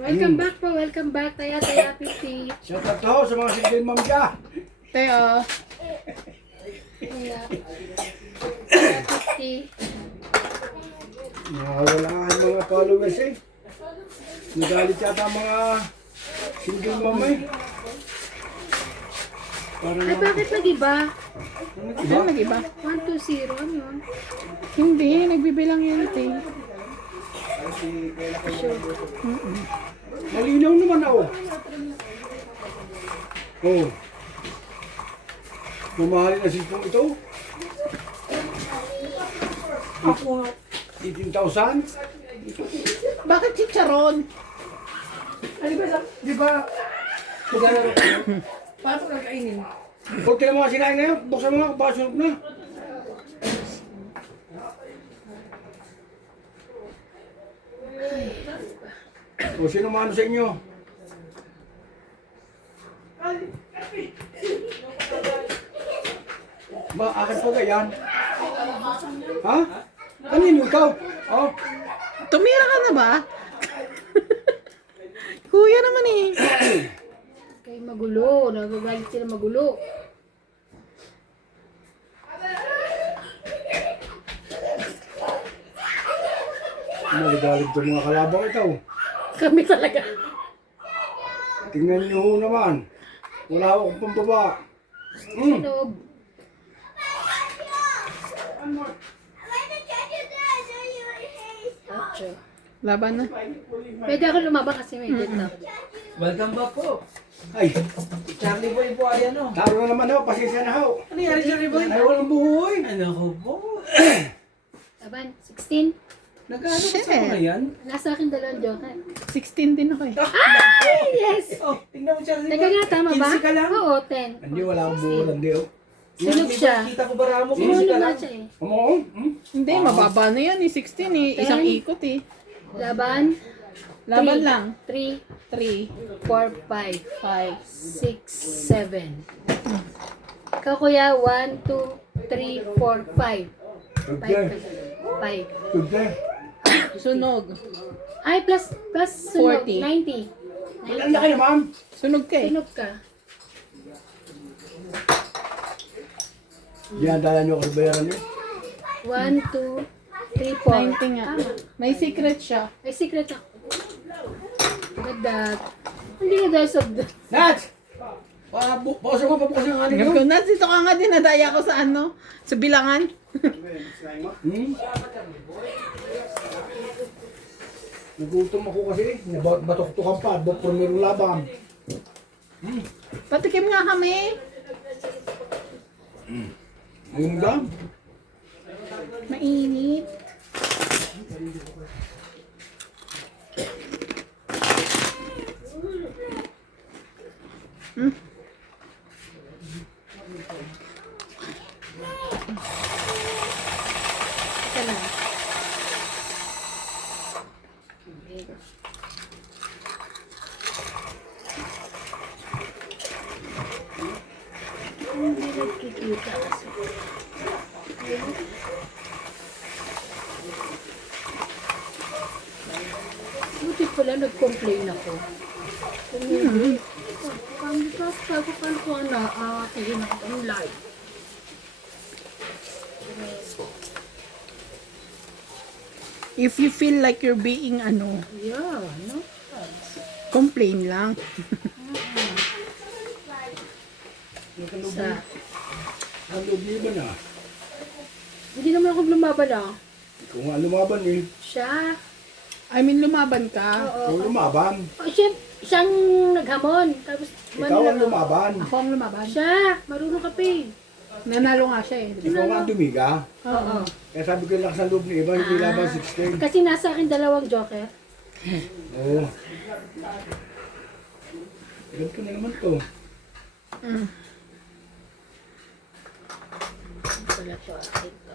Welcome back. Taya, Pipi. Shout out to sa mga single mom dyan. Teo. Taya. Taya, Pipi. Wala ang mga followers eh. Nagalit yata ang mga single mom eh. Ay, bakit nag-iba? Ano nag-iba? 120, ano yun? Hindi, nagbibilang yan, te. Malinaw naman ako. Oh. Mamahalin na sipong ito. Ako. 18,000. Bakit chicharon? Di ba? Paano nakainin? Kunti na mga sinain na yun. Buksan mo nga, baka sunog na. O sino maano sa inyo? Ba, akin pa ganyan? Ha? Kanino ikaw? Oh, Tumira ka na ba? Kuya naman eh. Kay magulo. Nagagalit sila magulo. naligalig sa mga kalabang ito. Kami talaga. Tingnan niyo ho naman. Wala akong pambaba. Sinog. Ocho. Laban na. Pwede ako lumaban kasi may date na. Welcome back po. Ay, Charlie Boy po, ayan o. taro na naman ho. Pasensya na ho. Ano nangyari, Charlie Boy? Ay, walang buhoy. Ano ko po? Laban, 16. Nag-ano ka Shit. sa mga yan? Nasa akin dalawang joker. 16 din ako eh. Ay, yes! Oh, tingnan mo, Charlie Teka Boy. nga, tama ba? 15 ka lang? Oo, 10. Hindi, wala akong buhoy. Hindi ho. Sunog siya. Kita ko bara mo, 15 Sinunog ka na lang. siya eh. Oo? Hindi, mababa na yan eh. 16 eh. Isang Ten. ikot eh. Laban. Laban Three. lang. 3, 3, 4, 5, 5. 6, 7. Ikaw kuya, 1, 2, 3, 4, 5. Pagka. 5. Pagka. Sunog. Ay, plus sunog. 40. 90. Wala na kayo, ma'am. Sunog ka eh. Sunog ka. Dinadala niyo ako sa bayaran niyo. 1, 2, 3, 4. 90 nga. Tama. May secret siya. May secret ako. Ganda. Hindi na dahil sa... Nats! Pausap mo, pabukasin ang aling Sabi mo. ko, Nats, dito ka nga din. Nadaya ko sa ano? Sa bilangan. Nagutom ako kasi. Batok-tukan pa. Primerong labang. Patikim nga kami. Ayun lang. Mainit. Ito na. Hindi nagkikita kasi. Buti pala nag-complain ako. Kami ka, sabi ko na, tingin ako ang live. If you feel like you're being ano, Yeah, no? complain lang. Sa, Ang lumiban na. hindi naman ako lumaban ah. Kung nga lumaban eh. Siya. I mean, lumaban ka. Oo. Kung lumaban. Siya, siyang naghamon. Tapos, Ikaw ang lumaban. Ako ang lumaban. Siya, marunong ka pa eh. Nanalo nga siya eh. Ikaw nga ang dumiga. Oo. Kaya sabi ko lakas ang loob ni iba, hindi laban 16. Kasi nasa akin dalawang joker. Oo. Ganito na naman to. Wala to akin to.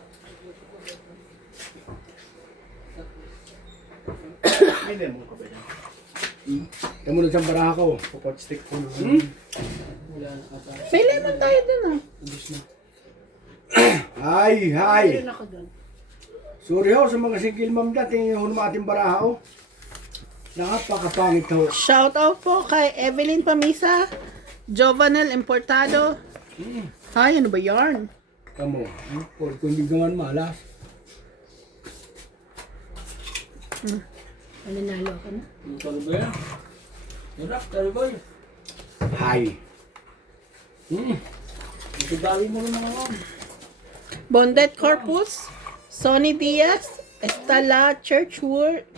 May lemon ka ba yan? Kaya mo nagsang baraha ko. Pot stick po. Wala na ka pa. May lemon tayo dun ah. Ubus na. Hi, hi. Meron ako dun. Sorry ho sa mga single mom dyan. Tingin ho naman ating baraha ho. Napakapangit ho. Shout out po kay Evelyn Pamisa, Jovanel Importado. Ay, ano ba yarn? Kamo, kung hindi gaman malas. Mananalo ka na. Yung kalubay. Hirap, kalubay. Hi. Nagdali mo naman ako. Bondet Corpus, Sonny Diaz, Estala Churchward.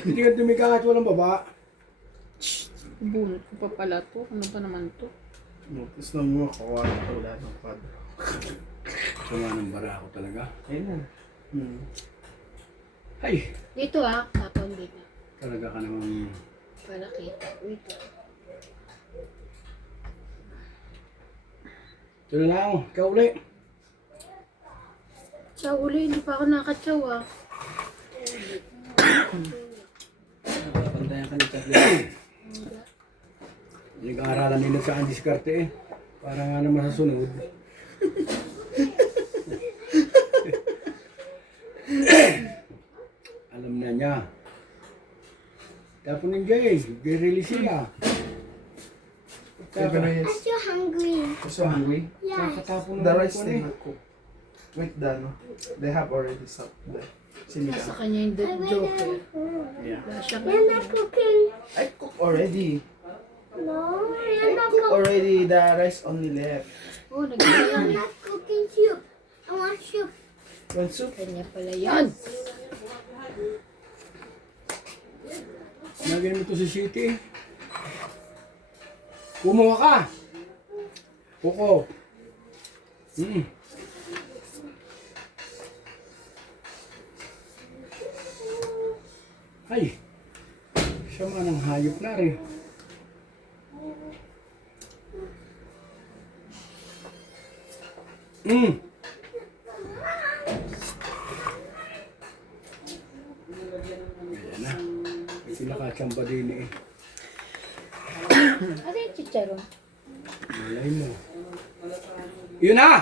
Hindi ka tumika at walang baba. Bunot ko pa pala to. Ano pa naman to? Notice na mo ako wala ng kwadro. Sama ng bara ako talaga. Ayun na. Ay, Dito tapon dito. talaga ka naman. Para kita. Wait lang. Ito na lang, ikaw ulit. Chow uli, hindi pa ako nakachow Napapantayan ka ni Charlie. Nag-aaralan nila sa diskarte eh. Para nga naman sa sunod. Alam na niya. Tapos ninja eh, release siya. Seven years. So hungry. So hungry? Kakatapon The ng rice ito they eh. not cook. Wait, Dano. They have already stopped the Nasa sinigang. kanya yung joke eh. Yeah. Wala siya You're not cooking. I cook already. No, I you're not cook cooking. already. The rice only left. Oh, nagkaya I'm not cooking soup. I want soup. Want soup? Kanya pala yan. Nagin mo ito sa city. Kumuha ka. Kuko. Ay. Siya man ang hayop na rin. Ayan na. May pinakachamba din eh. Ano yung chicharon? Malay mo. Yun na!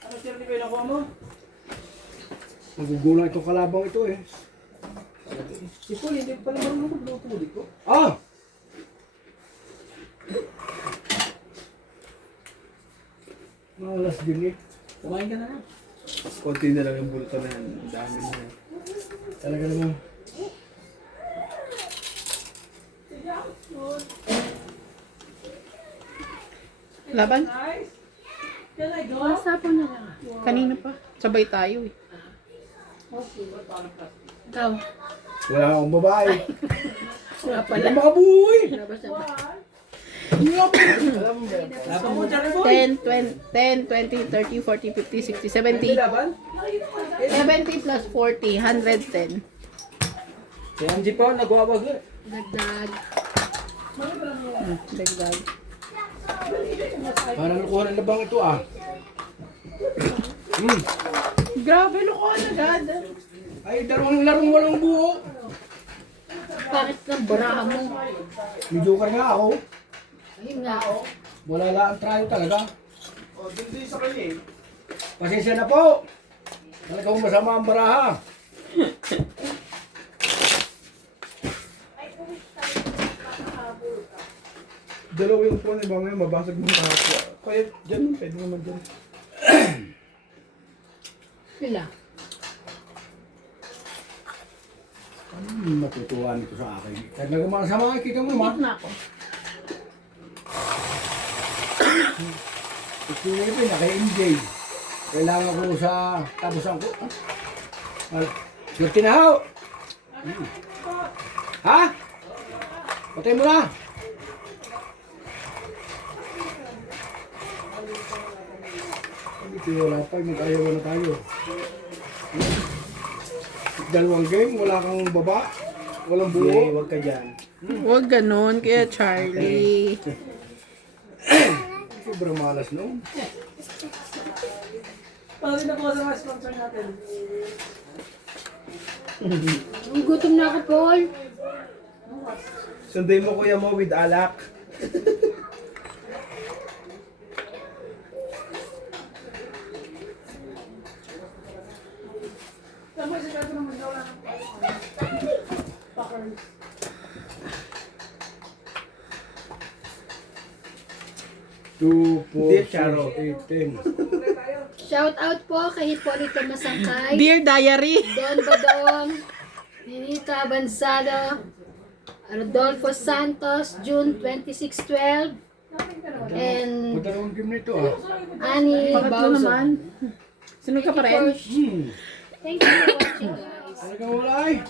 Ano Charlie ba yung nakuha mo? Magugulang itong kalabang ito eh. Si Paul, hindi pa naman magluto dito. Ah! Malas din eh. Kumain ka na lang. Konti na lang yung bulto na yan. Ang dami na yan. Talaga naman. Laban? Masa po na lang. Kanina pa. Sabay tayo eh. Ikaw. Wala akong babae. Wala pala. Wala makabuhay. Wala ba siya? Laban mo Charlie boy. 10, 20, 30, 40, 50, 60, 70. Hindi laban? 70 plus 40, 110. Si Angie pa, nagwawag eh. Dagdag. Dagdag. Parang lukuhan na bang ito ah. Grabe, lukuhan agad. Ay, dalawang larong walang buo. Bakit ng baraha mo? Medyo ka nga ako. Ayun nga. Wala lang ang trayo talaga. O, dun din sa kanya eh. Pasensya na po. Talagang masama ang baraha. Dalawa yung phone, iba ngayon, mabasag mo kahapon. Kaya dyan, pwede naman dyan. Sila. Matutuwa nito sa akin. Talagang masama, kita mo naman. Na ako. Ito yung ito, naka-engage. Kailangan ko sa tapusan ko. Swerte na ho! Ha? Patay mo na! Ito wala pa, mag-ayaw na tayo. Dalawang game, wala kang baba, walang buo. Okay, wag ka dyan. Huwag ganun, kaya Charlie. Sobrang malas no? Paano rin nakuha sa mga sponsor natin? Gutom na ako, Paul. Sunday mo kuya mo with alak. Two, four, Hindi, six, Charo. 8, 10. Shout out po kay Hipolito Masangkay, Dear Diary. Don Badong, Ninita Banzado, Rodolfo Santos, June 26, 12, and Madalawang game nito ah. Annie Pangatlo Bauzo. naman. Sunod ka pa rin? Thank you for watching, guys. Talagang wala eh.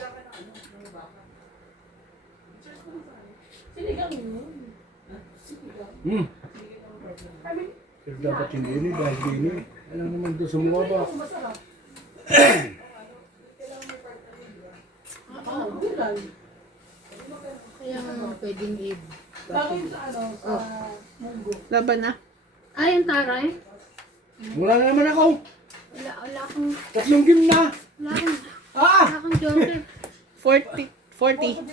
Pero dapat hindi ni dahil hindi. Alam naman doon sa mukha ba? Kaya nga pwedeng Laban na. Ay, ang taray. Wala na naman ako. Wala akong, Tatlong game na. wala akong joker. 40. 40.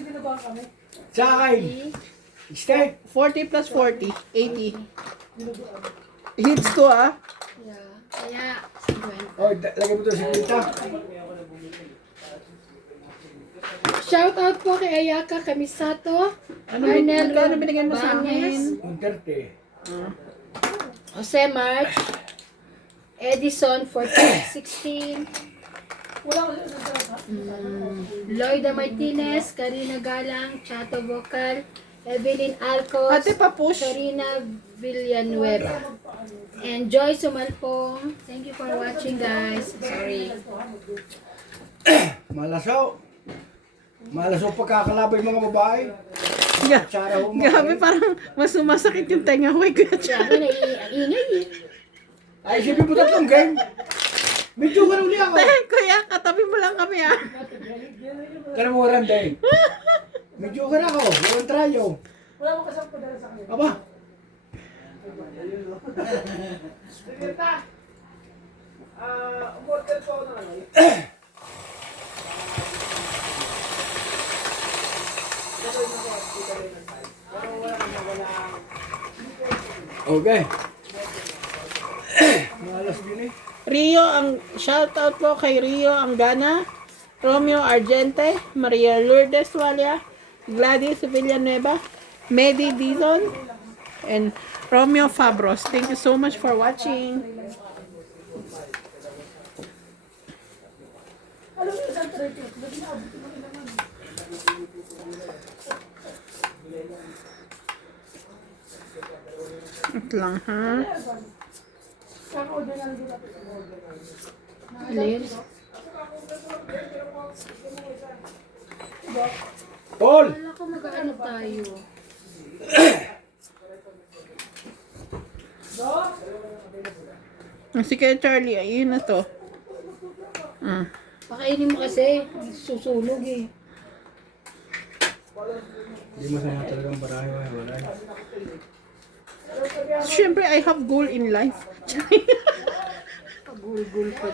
Sakay. Start. 40 plus 40. 80. Hits to ah. Yeah. Kaya, 50. Oh, lagay mo ito sa kita. Shout out po kay Ayaka Kamisato, Ano Arnel binigay mo sa amin? 130. Jose March, Edison 1416, Lloyda Martinez, Karina Galang, Chato Vocal, Evelyn Alcos, Ate pa-push. Karina Villanueva, and Joy Sumalpong. Thank you for watching, guys. Sorry. Malasaw. Malasaw pagkakalabay mga babae. Tsara ho mga Grabe, parang mas sumasakit yung tenga ko. Kuya Char. Sabi na ang ingay eh. Ay, isipin mo tatlong game. Medyo ka uli ako. Kuya, katabi mo lang kami ah. Kaya mo randay. Medyo ka na ako. Walang trayo. Wala mo kasang padala sa kanila. Aba. Okay. Malas din eh. Rio, ang shoutout po kay Rio Angana, Romeo Argente, Maria Lourdes Walia, Gladys Villanueva, Medi Dizon, and Romeo Fabros. Thank you so much for watching. Ito lang ha. Alin? Paul! Wala ko mag-ano tayo. Si kay Charlie, ayun na to. Pakainin mo kasi. Susunog eh. Hindi masama talagang barahe. Wala. Siyempre, I have goal in life. Pagulgul pa.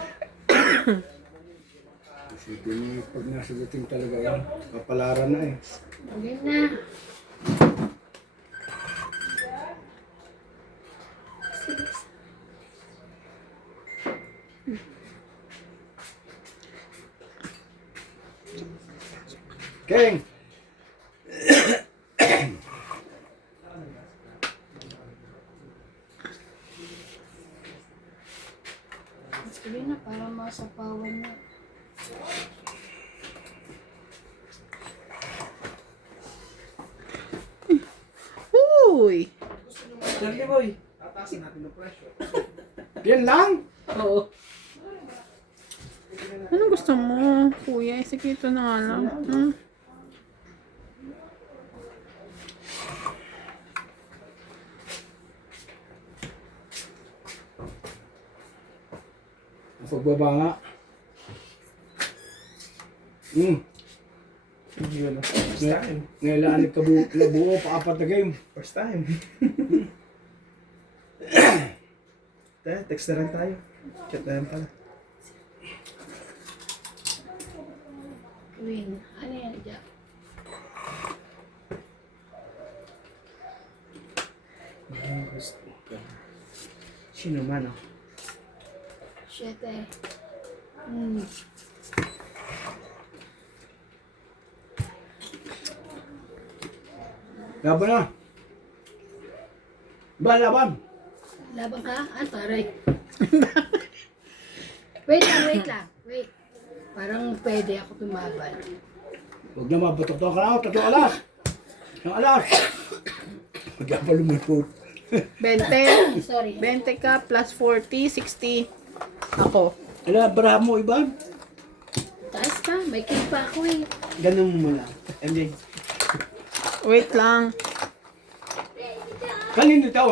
Isipin mo, pag nasagutin talaga yan, kapalaran na eh. Ayan na. King! Sige na, para masapawan na. Uy! Charlie boy. Yan lang! Oo. Anong gusto mo, kuya? Sige, ito na nga lang. Ang pagbaba nga. Yun. First time. Ngailanit ka buo pa apat na game. First time. Text na lang tayo. Chat na lang pala. Queen. Ano yan dyan? Sino man oh? 7. Laban na. Ba, laban. Laban ka? Ah, taray. Wait lang, wait lang. Wait. Parang pwede ako tumaban. Huwag na mabatok ka na ako. 3 alas. 1 alas. Huwag ka pa lumipot. 20. Sorry. 20 ka plus 40, 60. Ako. Ala, barahan mo, Iban. Taas pa. May kick pa ako eh. Ganun mo lang. And then, Wait lang. kanino ito?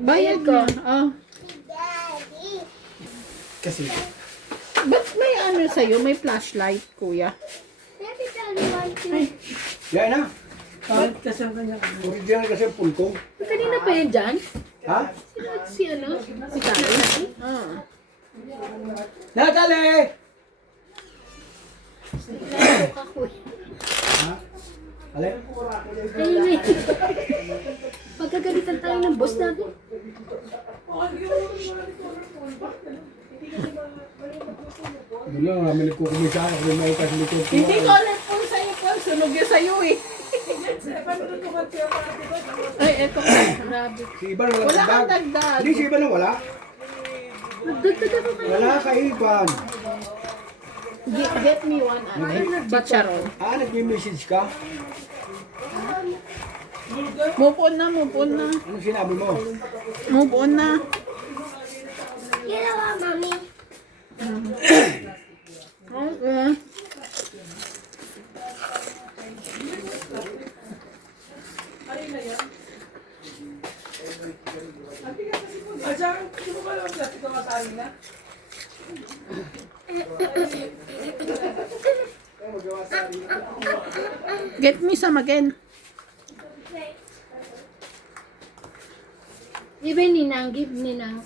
Bayad ko. Oh. Daddy. Kasi, Ba't may ano sa'yo? May flashlight, kuya. Daddy, Daddy, want to. yan na. Kahit kasi ang kanya. Original kasi ang pool ko. Kanina pa yan dyan? Ha? Si ano? Si Karen? Ah. Natalie! Nalok ako eh. Ha? Alin? Ayun eh. Pagkagalitan tayo ng boss natin. Doon lang, namin nagkukumisa ako. Kung may kasi likod ko. Hindi ko ulit po sa'yo po. Sunog yun sa'yo eh. Ay, eto ka. Grabe. Si Iban wala Wala kang dagdag. dagdag. Hindi, si Iban na wala. Nagdagdag ako kayo. Wala ka, Iban. Get me one chicharon. Ah, nag-message ka? Move on na, move on na. Anong sinabi mo? Move on na. Ginawa, Mommy. Okay. Get me some again. Even Ninang, give Ninang.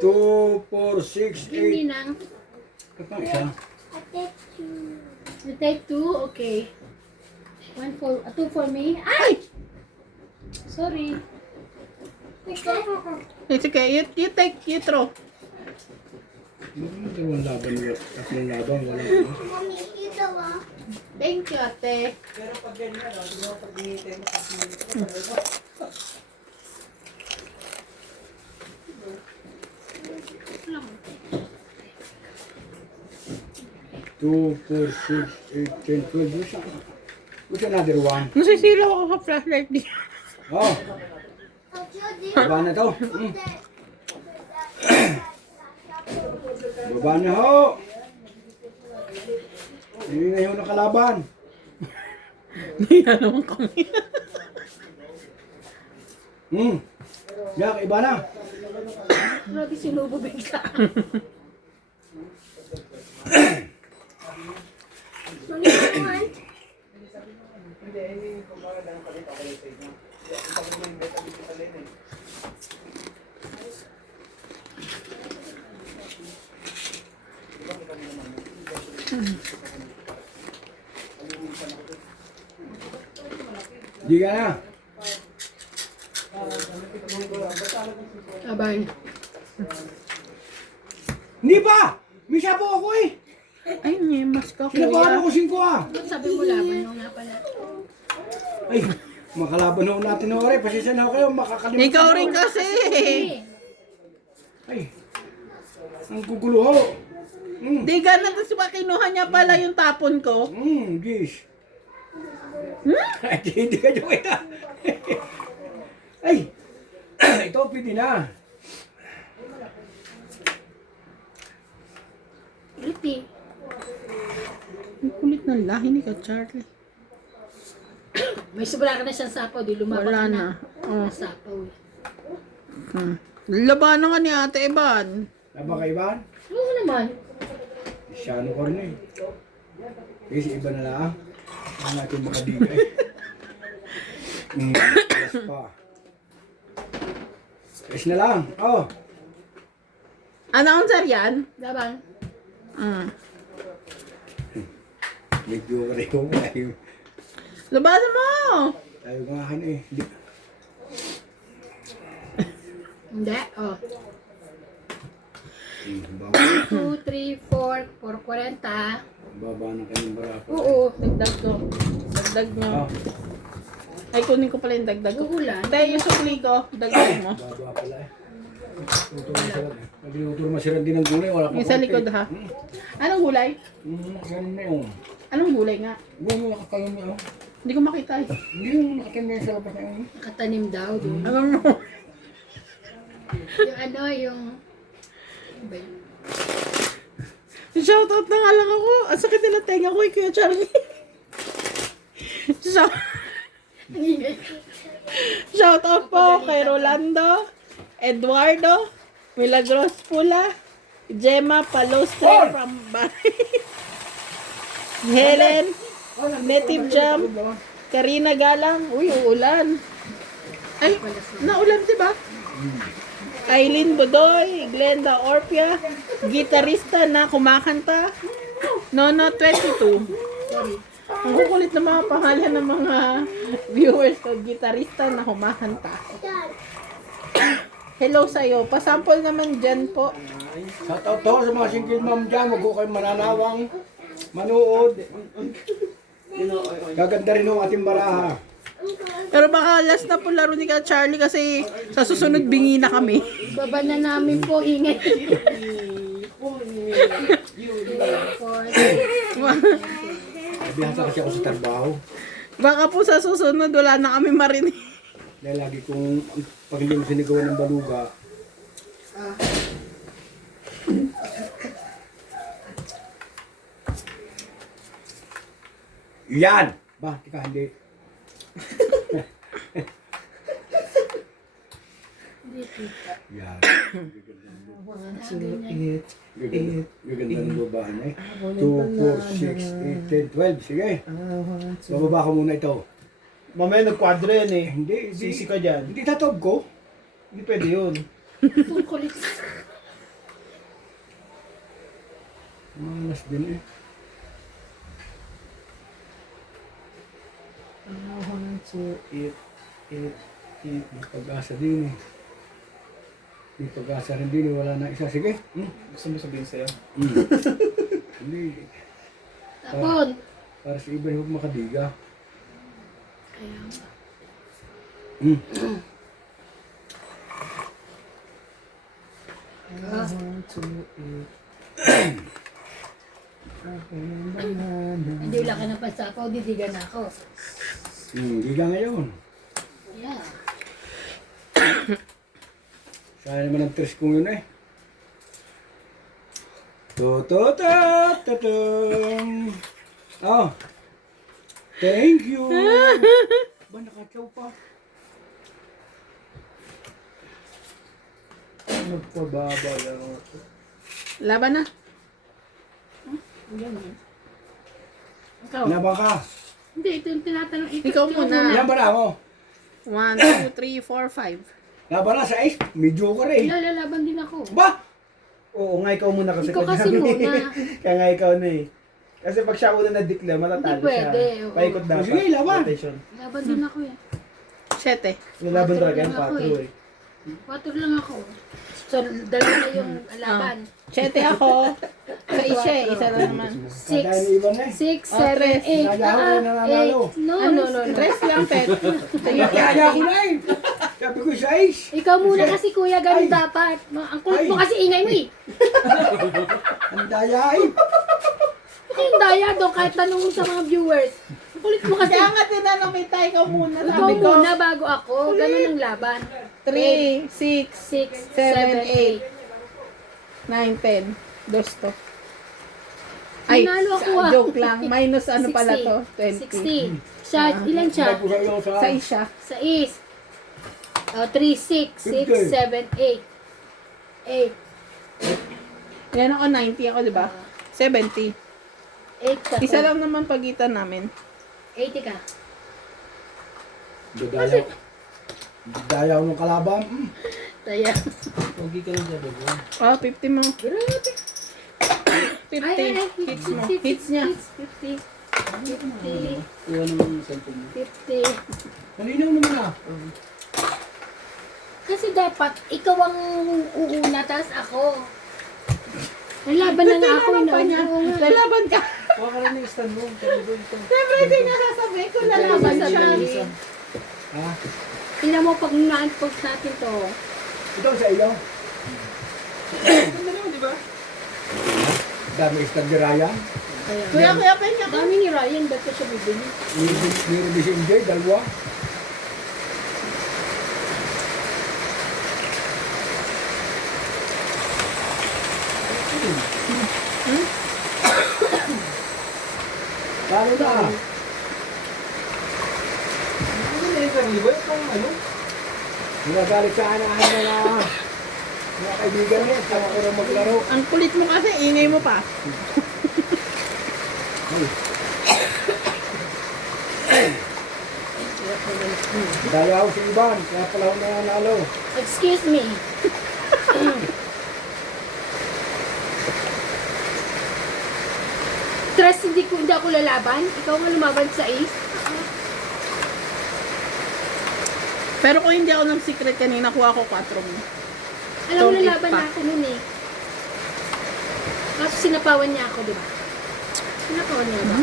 2, 4, 6, Give 8. Ninang. Kapag isa. I take two. You take 2, okay. 2 for me. Ay! Sorry. It's okay. You take, you throw. Dalawang laban nila. Tatlong laban, wala. Mommy, you go. Thank you, ate. Two, 4, 6, 8, 10, 12. What's another one? Nasisilaw ako sa flashlight di. Oh, I'll do this. baba na to. Baba na ho. Hindi na yun ang kalaban. Hindi na naman kami. Yak, iba na. Grabe sinubo bigla. Mommy, I want. Di ka na. Abay. Hindi pa! May sapo ako eh. Ay, may mas ka, Kinabahan kuya. ako 5 ah. Ba't sabi mo laban nung nga pala? Ay, makalaban ho natin na ore. Pasensya na ho kayo, makakalimutan. Ikaw ko. rin kasi. Ay, ang gugulo ho. Di ganun kasi ba kinuha niya pala yung tapon ko? Gish. Ay, hindi ka joke ito. Ay, ito pwede na. Pretty. Ang kulit ng lahi ni ka, Charlie. May sobra ka na siyang sapaw, di lumabas Wala ka na. Oh. sapaw. Labanan ka ni Ate Eban. Laba ka Iban? Oo naman. Siyano ko rin eh. Kasi iba na lang. Ang natin makabigay. Yes pa. Yes na lang. Oh. Announcer yan? Laban. Medyo ka rin ko. Labanan mo! Tayo nga akin eh. Hindi. Oh. Baba, 2, 3, 4, 440. baba na kayong barako. Oo. Dagdag ko. Dagdag nyo. Oh. Ay, kunin ko pala yung dagdag ko. Uulan. Tayo yung sukli ko, dagdag mo. Baba pala eh. Nagluto naman sila din ng gulay. Wala pa Yung sa konti. likod ha. Anong gulay? Ganun na yun. Anong gulay nga? Ganun nakatayo niya. Oh. Hindi ko makita eh. Hindi yung nakatayo sa labas na yun. Nakatanim daw doon. Alam mo. Yung ano, yung... Ano ba yun? Shoutout na nga lang ako. Ang sakit nila tenga ko, Kuya Charlie. Shoutout po kay Rolando, Eduardo, Milagros Pula, Gemma Palostre from Bari, Helen, Native Jam, Karina Galang. Uy, uulan. Ay, naulan diba? Aileen Budoy, Glenda Orpia, gitarista na kumakanta, Nono 22. Sorry. Ang kukulit na mga pangalan ng mga viewers ko, gitarista na kumakanta. Hello sa'yo. Pasample naman dyan po. Shout out to sa mga single mom dyan. Huwag ko kayo mananawang manood. Gaganda rin ang ating baraha. Pero baka last na po laro ni Ka Charlie kasi sa susunod bingi na kami. Baba na namin po, ingay. Bihasa kasi ako sa trabaho. Baka po sa susunod wala na kami marinig. Dahil lagi kong pag hindi mo sinigawan ng baluga. Yan! Ba, tika, hindi. Yan. Gaganda ng babae na eh. 2, 4, 6, 8, 10, 12. Sige. Bababa ko muna ito. Mamaya nag-quadro yan eh. Hindi, Sisi ka dyan. Hindi tatob ko. Hindi pwede yun. Kulit. Malas din eh. 1, 2, 8. May pag-asa din eh. May pag-asa rin din eh. Wala na isa. Sige. Gusto mo sabihin sa'yo? Hindi. Tapon. Para sa iba yung makadiga. Kaya nga. Ah, 1, 2, 8. hindi wala ka na pasapaw, didigan na ako. Diga ngayon. Yeah. Sayang naman ang tres kong yun eh. Oh. Thank you. Ba, nakatsaw pa. Nagpababa lang ako. Laban na. Ikaw. Laban ka. Hindi, ito yung tinatanong. Ikaw muna. Ilan ba na ako? 1, 2, 3, 4, 5. Laban na sa ice. Medyo ka rin. Lalaban din ako. Ba? Oo, nga ikaw muna kasi. Ikaw kasi kanya- muna. Kaya nga ikaw na eh. Kasi pag siya muna na-declare, matatalo Hindi pwede, siya. oo. Paikot dapat. Sige, laban. Rotation. Laban din ako eh. 7. Yung laban talaga Patro yung lang ako 4 eh. 4 lang ako. So, dalawa na yung laban. 7 ako. Sa isa eh. Isa na naman. Dahil 6, iba na eh. 6, Oh, 7, 8. Nagawa ko na nanalo. No. Tres lang, Ted. Kaya ko na eh. Sabi ko sa ice. Ikaw muna kasi kuya, ganun Ay. dapat. Ang kulit mo Ay. kasi ingay mo eh. Ang daya eh. Ito yung daya doon kahit tanong mo sa mga viewers. Ang kulit mo kasi. Kaya nga tinanong kita, ikaw muna. Ikaw Sabi ko, muna bago ako. Ganun ang laban. 3, 6, 6, 7, 7, 8, 9, 10. Dosto. Ay, Nanalo ako, ah. joke lang. Minus ano pala to? 20. 16. Shot, ilan Sabi shot? ko sa iyo sa... Sa isa. Sa is. 3, 6, 6, 7, 8. 8. Yan ako, 90 ako, di ba? 70. 8 ka. Isa lang naman pagitan namin. 80 ka. Daya. Daya ko ng kalaban. Daya. Pogi ka lang dyan, bro. Ah, 50 mo. 50. Hits mo. Hits niya. 50. 50. Iwan naman yung cellphone mo. 50. Malinaw naman ah. Kasi dapat, ikaw ang uuna, tas ako. Nalaban na nga ako. Lalaban niya. Lalaban ka. Huwag ka rin yung stand mo. Sabi doon ito. Siyempre, hindi nga sasabihin ko lalaban Lalaban siya. sabihin. Ha? Tingnan mo pag na-unbox natin to. Ito sa iyo. Ganda naman, di ba? Dami istag ni Ryan. Kuya Penya. Dami ni Ryan, ba't ko siya bibili? Meron din si MJ, dalawa. Paano na? Ano na yung karniba? Itong ano? Nagagalit sa anahan na mga kaibigan niya. Sama ko na maglaro. Ang kulit mo kasi, ingay mo pa. Daya ako si Ivan, kaya pala ako nananalo. Excuse me. Trust, hindi ako lalaban. Ikaw nga lumaban sa Ace. Pero kung hindi ako ng secret kanina, kuha ko 4 mo. Alam mo, Don't eat lalaban pa. na ako nun eh. Kaso sinapawan niya ako, di ba? Sinapawan niya ba?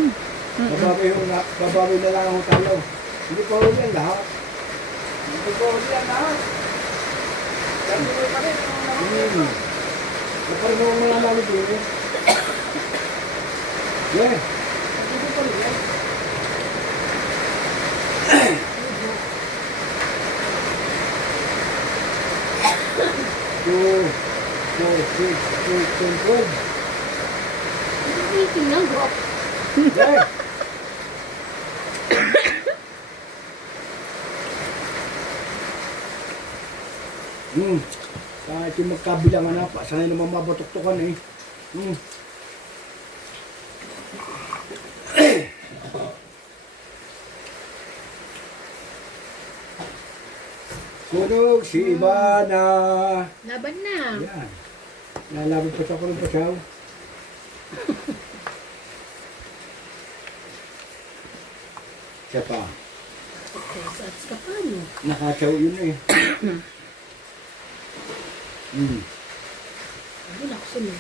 Babawi na lang ako talo. Hindi pa huli yan lahat. Hindi ko huli yan lahat. Karniba pa rin. Kapag naman mga namin din eh. Yeah. Hindi ko rin yan. Two, 4, 6, 8, 10, 12. Hindi meeting ng group. Yeah. Kahit yung magkabilangan na pa, sanay naman mabatuktukan eh. Sunog si Ivana. Laban na. Yan. Lalabot pa sa ko ng pasaw. Siya pa. Okay, so it's ka pa, no? Nakasaw yun eh. Hindi na ako sunod.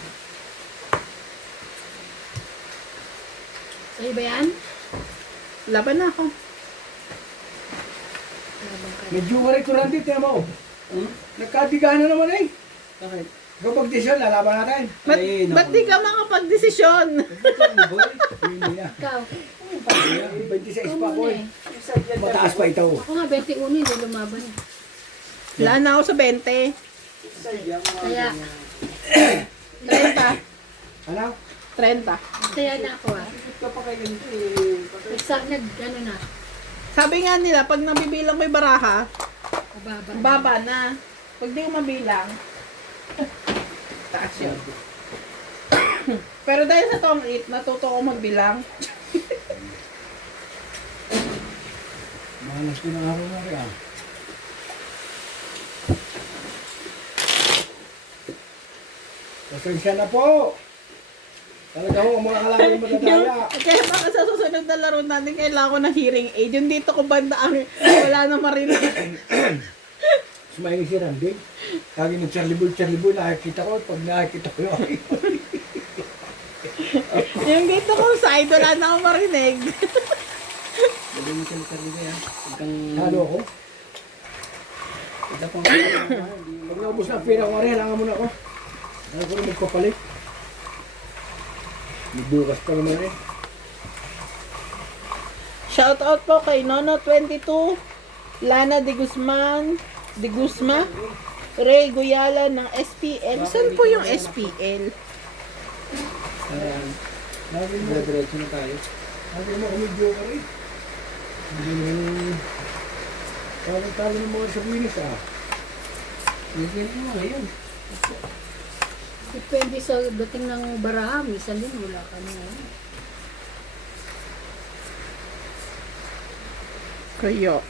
Sa'yo ba yan? Laban na ako. Laban ka. Medyo ka rin kurang dito mo. Nagkadigaan na naman eh. Bakit? Kapag desisyon, lalaban natin. Ba't di ka makapag-desisyon? Hindi na. Ikaw. 26 pa ako eh. eh. Mataas pa ito. Ako nga, 21 hindi lumaban. eh. Wala na ako sa 20. Kaya, 30. Ano? 30. kaya na ako ah. Ka pa kay ganito eh. Ano na, Sabi nga nila, pag nabibilang ko yung baraha, mababa. baba na. Pag di ko mabilang, taas yun. Pero dahil sa tong 8, natuto ko magbilang. Malas ko ng araw na rin ah. Pasensya na po. Talaga ho, ang mga kalaban madadaya. Kaya baka sa susunod na laro natin, kailangan ko ng hearing aid. Yung dito ko banda ang wala na marinig. Sumayin si Randy. Kagi ng Charlie Boy, nakikita ko. Pag nakikita ko yun. Yung dito ko side, wala na akong marinig. Sabi mo siya ng karniba yan. Hanggang... Halo ako. Ito pang... Pag naubos na ang pera ko rin, halangan mo na ako. Ano ko na magpapalit. May bukas pa naman eh. Shout out po kay Nono22, Lana de Guzma, Ray Guyala ng SPL. Saan po yung SPL? Lagi mo, Diretso na tayo. lagi mo kumidyo ka rin. Hindi naman talo ng mga sabinis ah. Hindi mo ngayon. Depende sa dating ng baraha. Minsan din wala ka na. Kayo.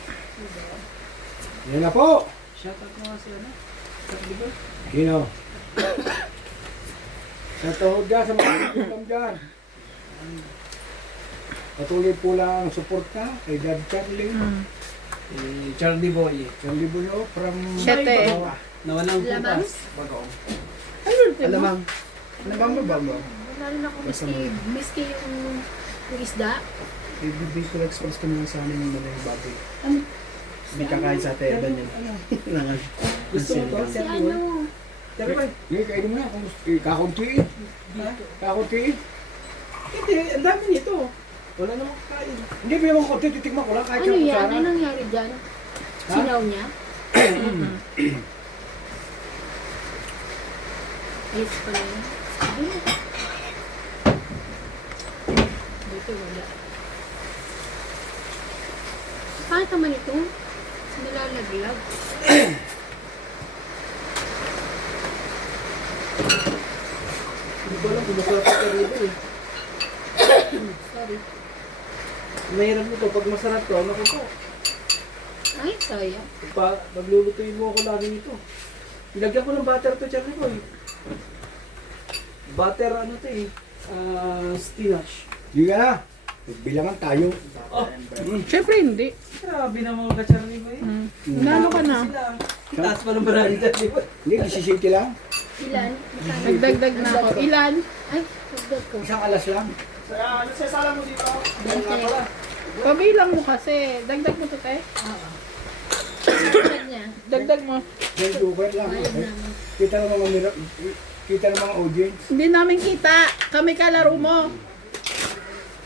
Yan na po. Shout out mo kasi ano. Karniba. Sino? Sa tuhod dyan, sa mga kulam dyan. Patuloy po lang ang support na kay Dad Charlie. Charlie Boy. Charlie Bulo from Siyete. Bagawa. Nawalang Lamang? pupas. Bagoong. Alamang. Alamang ba ba? Wala rin ako miski yung isda. Bibigay ko express kami lang sa amin yung mga baboy. May kakain sa Teban yun. Gusto mo to? Si ano? Pero ba? Hindi, kainin mo na. Kung kakunti eh. Kakunti eh. Hindi, ang dami nito. Wala namang kakain. Hindi, may mga konti. Titikman ko lang. Kahit Ano yung yan? kutsara. Ano nangyari dyan? Sinaw niya? Yes pala yun. Dito wala. Paano naman ito? Nilalaglag. Hindi ko alam kung masarap ito rito eh. Sorry. Mahirap nito. Pag masarap to, ano ko to? Ay, sayang. Maglulutuin mo ako lagi nito. Ilagyan ko ng butter to, Charlie Boy. Butter ano to eh. Spinach. Hindi ka na. Bilangan tayo. Oh, Siyempre hindi. grabe naman ka, Charlie Boy. Nano ka na? Sila. Taas pa ng banana, Charlie Boy. Hindi, 17 lang. Ilan? Nagdagdag na ako. Ilan? Ay, pagdag ko. Isang alas lang. Ano sasala mo dito? 20. Pabilang mo kasi. Dagdag mo to, te. Ilan niya? Dagdag mo. Then, over lang. Ayaw namin. Kita ng mga kita ng mga audience. Hindi namin kita. Kami kalaro mo.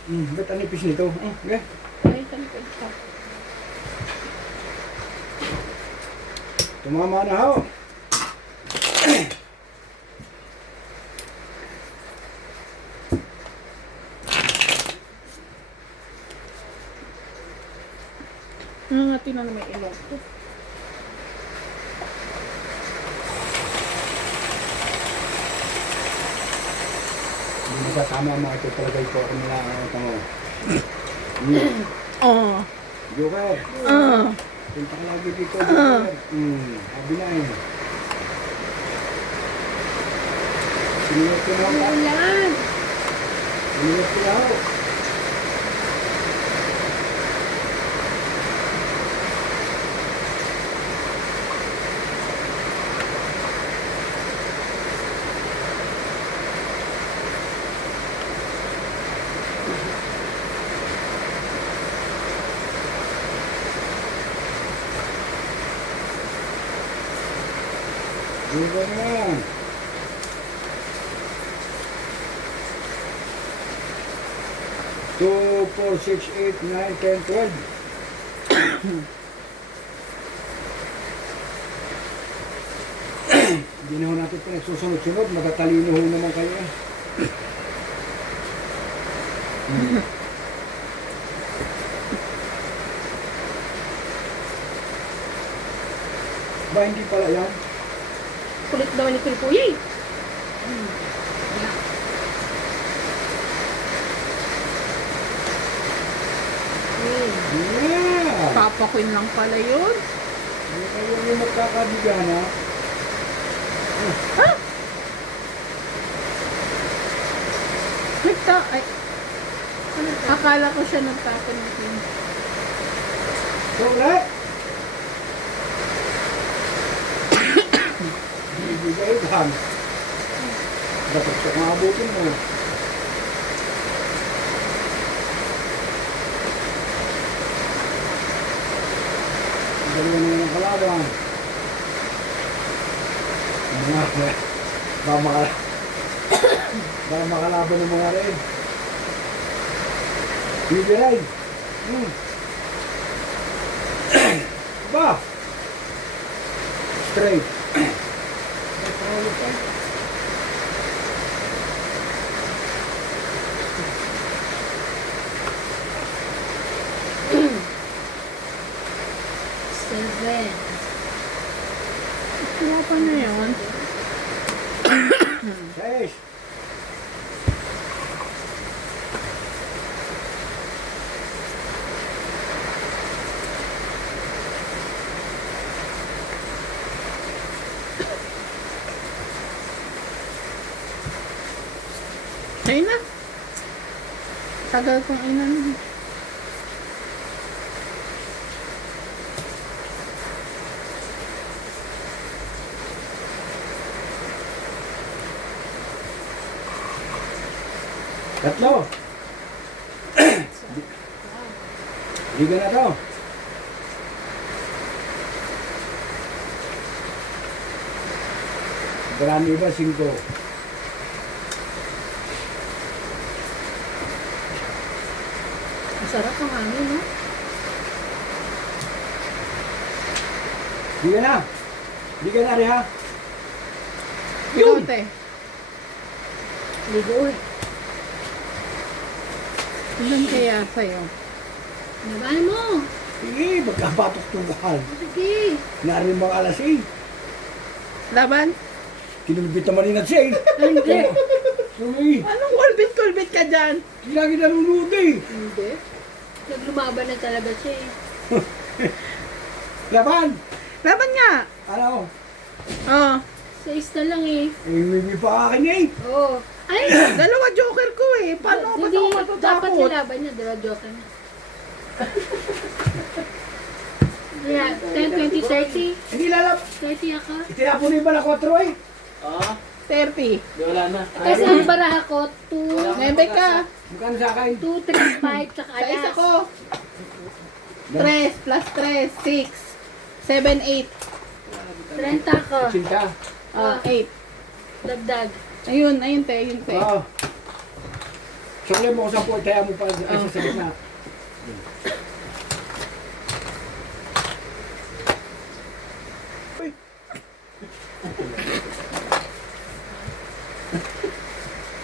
Ba't ang nipis nito? Okay. Ay, saan ko ito? Tumama na ho. Nangati na may ilong ko. Hindi masasama ang mga ito talaga ito ako nila ang tango. Oh. Joker. Ah. Punta ka lagi dito. Joker. Sabi na eh. Sinunod ko na ako. Ulan! Sinunod ko na ako. Joker na. 2, 4, 6, 8, 9, 10, 12. Hindi na ho natin ito nagsusunod-sunod. Magatalino ho naman kayo eh. Ba, hindi pala yan? Kulit daw ni Kuya eh. Yeah! Papa Queen lang pala yun. Hindi kayo yung magkakabigyan ha? Nagta... Ay. Akala ko siya nagtapon ng Queen. So, ulit! Hindi kayo dyan. Dapat siya maabutin mo. Dalawa na yung kalaban. Baka makalaban ng mga rin. Bibi rin. Ba? Straight. Seven. Kuha pa na yun. 6. Ayun na. Tagal kong inan. Tatlo. Liga na to. Marami iba, 5. Masarap ang hangin, no? Di ka na. Di ka na, Reha. Ikaw, te. Ligo eh. Ilan kaya sa'yo? Nabahan mo. Sige, magkapatok-tukan. Sige. Narin mga alas 8. Laban? Kinulbit naman ni Nadsya eh. Hindi. Uy, Anong kulbit-kulbit ka dyan? lagi nalunod eh. Hindi. Naglumaban na talaga siya eh. Laban! Laban nga! Ano? Oh. 6 na lang eh. Eh, may pa akin eh. Oo. Ay! Dalawa joker ko eh. Paano ba Hindi, ako dapat matatakot? nilaban niya. Dalawa joker na. Yeah, 10, 20, 30. Hindi lalap. 30 ako. Itinapon na iba na 4 eh. 30. Di wala na. Kasi ang baraha ko, 2, Nebe ka. Magkano sa akin? 2, 3, 5, tsaka Sa isa alas. ko. 3 plus 3, 6. 7, 8. 30 ko. Sinta. 8. Dagdag. Ayun, ayun te, ayun te. Oo. Sukli mo ko sa po, kaya mo pa ay sa gitna.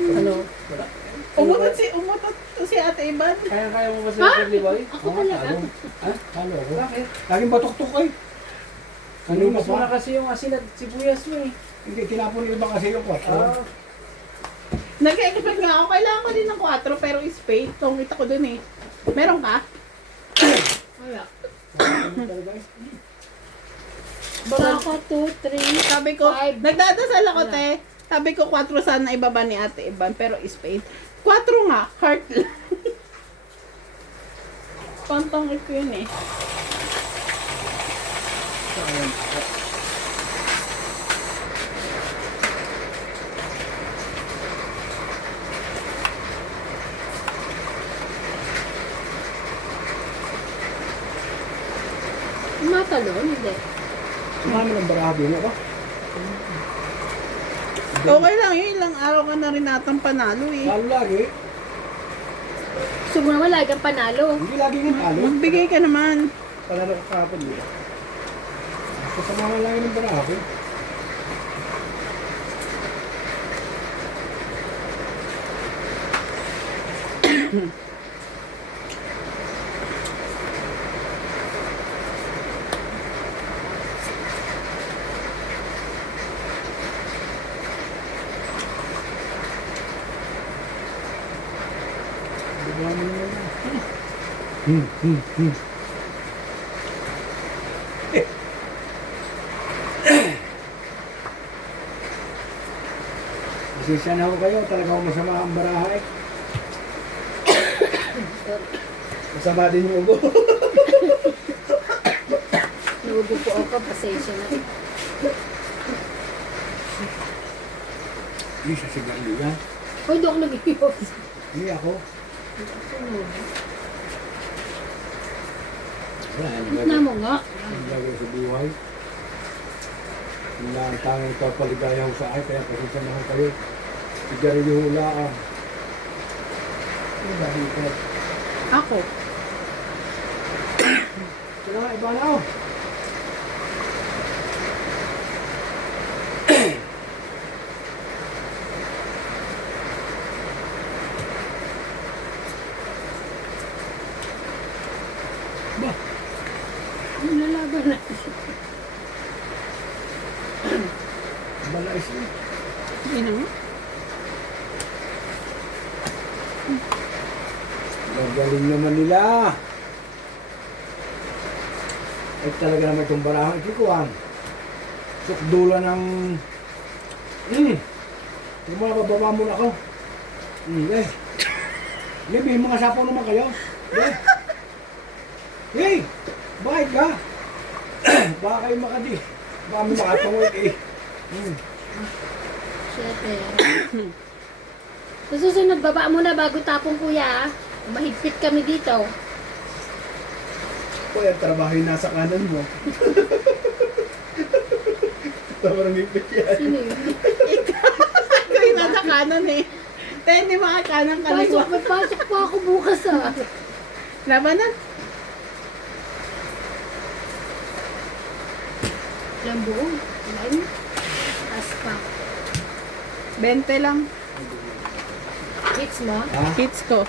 Ano? Umutot to si Ate Iban. Kaya mo ba Ha? sa Liboy? Ako talaga? Ha? Halo ako. Bakit? Laging batok-tok eh. Kanina Mas muna pa. kasi yung asin at sibuyas mo eh. Hindi, tinapon yung iba kasi yung 4. Ah, Nag-expect nga ako, kailangan ko din ng 4 pero spade. Kung kita ko dun eh. Meron ka? Wala. Talaga eh. Baraha ko, 2, 3. Sabi ko, 5. nagdadasal ako Wala. te. Sabi ko 4 sana ibaba ni Ate Iban pero spade. 4 nga, heart lang. Pantangit ko yun eh. Matalon, hindi. Sumami ng barabi mo ba? Okay lang yun, ilang araw ka na rin natang panalo eh. Lalo lagi. Gusto mo naman lagi ang panalo. Hindi lagi ng talo. Magbigay ka naman. Panalo ko kahapon yun. Kasama lagi ng barabi. Pasensya na ho kayo, talagang masama ang barahay. Masama din yung ubo. Nubo po ako, pasensya na. Hindi sa sigarilyo yan. Hoy, doon ako nag-iwas. Hindi ako. Wala, Gitna mo nga. ang lagay sa buhay. Hindi ang tanging kapaligaya ho sa akin, kaya pasensya na ho kayo. Sigarilyo hula ang. Ano ba dito? Ako. Sila nga, iba na ho. Ba, Ang lalaban na. balais eh. Hindi naman. Magaling naman nila. Ay talaga naman itong barahang ikikuhan. Sukdula ng... Yung mga bababa muna ako. Eh. Libi, mga sapo naman kayo. Eh. Hey! Bakit ka? Baka kayo makadi. Baka may makatungod eh. Siyete. Sa susunod, baba muna bago tapong kuya. Mahigpit kami dito. Kuya, trabaho yung nasa kanan mo. Parang ipit yan. Sino yun? Ikaw yung nasa kanan eh. Tayo hindi makakanan kaliwa. May pasok pa ako bukas ah. Labanan. Ilang buo? Ilan? Aspa. 20 lang. Hits mo? Hits ko.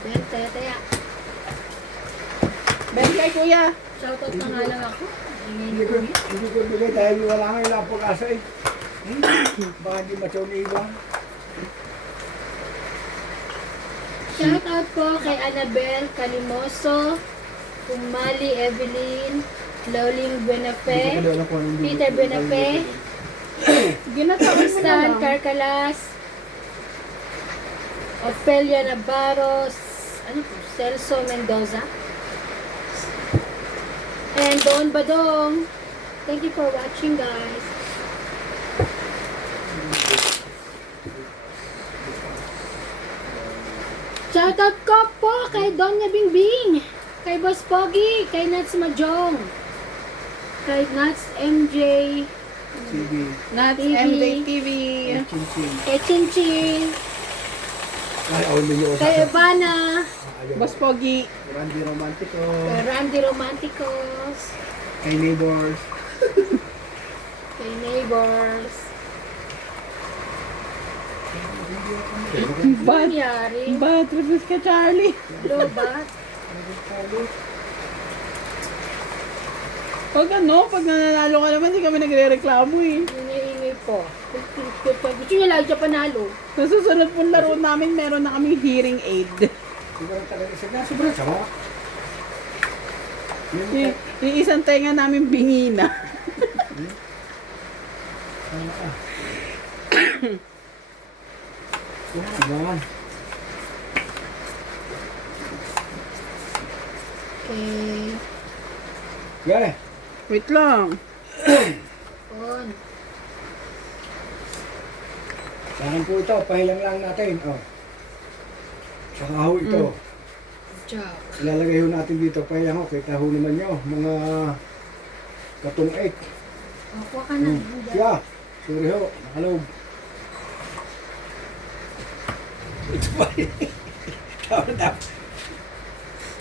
Then, taya-taya. 20 kuya. Shoutout pa nga lang ako. Hindi ko bigay dahil wala nga yung pag-asa eh. Baka hindi matyaw ni iba. Shoutout po kay Annabel Calimoso, Kumali Evelyn, Loling Buenafe, Peter Buenafe, Tristan Carcalas, Ofelia Navarros, ano po, Celso Mendoza, and Don Badong. Thank you for watching, guys. Shoutout ko po kay Donya Bingbing, kay Boss Pogi, kay Nats Majong, kay Nats MJ, Sige. Not TV. MJ TV. Chin-chin. kay Chinchin, Ay, all million. kay Ivana, Boss Pogi. Randy Romantico. kay Randy Romanticos, Kay Neighbors. kay Neighbors. Ano Bad. nangyari? Bad trip ka, Charlie. Lobat? Pag nananalo ka naman, hindi kami nagre-reklamo eh. Hinihingi po. Gusto niya lagi siya panalo. Sa susunod pong laro namin, meron na kami hearing aid. Siguro talaga isa na. Sobrang sama. Yung isang tenga namin bingi na. Yan. Okay. Yeah. Wait lang. On. Saan po ito? Pahilang lang natin. Oh. Saka ho ito. Good job. Ilalagay ho natin dito. Pahilang ho. Kita ho naman nyo. Mga katong 8. O, kuha ka na. Yeah. Sorry ho. Nakalog. Ito pa rin. Tama.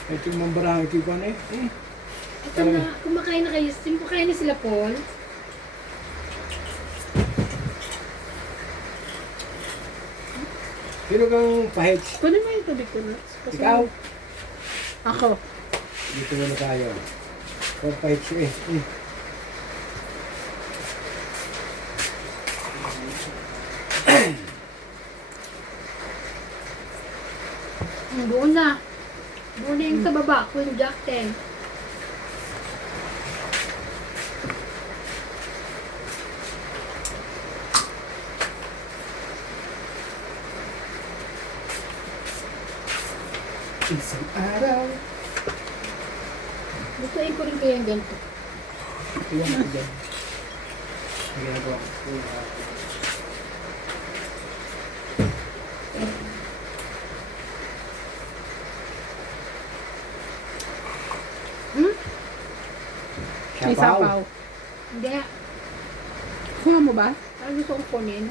Ito yung mambarang. Ito yung pan eh. Ito na, kumakain na kayo. Kumakain na sila, Paul. Sino kang pahits? Kunin mo yung tubig ko na. Ikaw? Ako. Dito muna tayo. Kung pahits eh. Buo na. Buo na yung sa baba. Queen Jack 10. Isang araw. Gustuin ko rin kaya yung ganito. Iyan ako dyan. Ginagawa ko. May sapaw. Hindi. Kuha mo ba? Ano gusto kong kunin?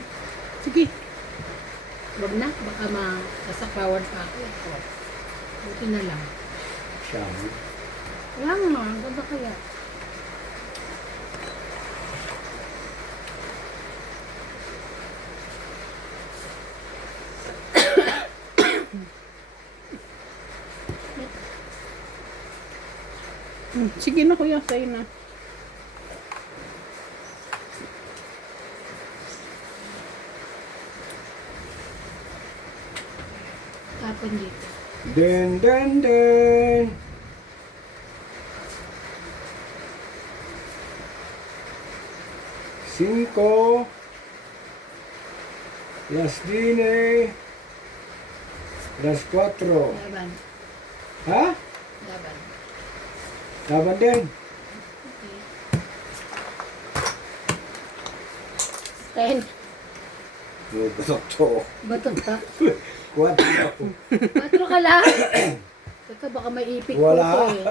Sige. Wag na. Baka masasapawan pa ako. O, buti na lang. Siya. Wala nga. Ang ganda kaya. Sige na kuya, sa'yo na. Tapon dito. Den. Cinco. Las dine. Las cuatro. Laban. Ha? Laban. Laban din. Okay. 10. Batok to. Batok ka. Cuatro. 4 ka lang. Teka, baka may ipit Wala. ko eh.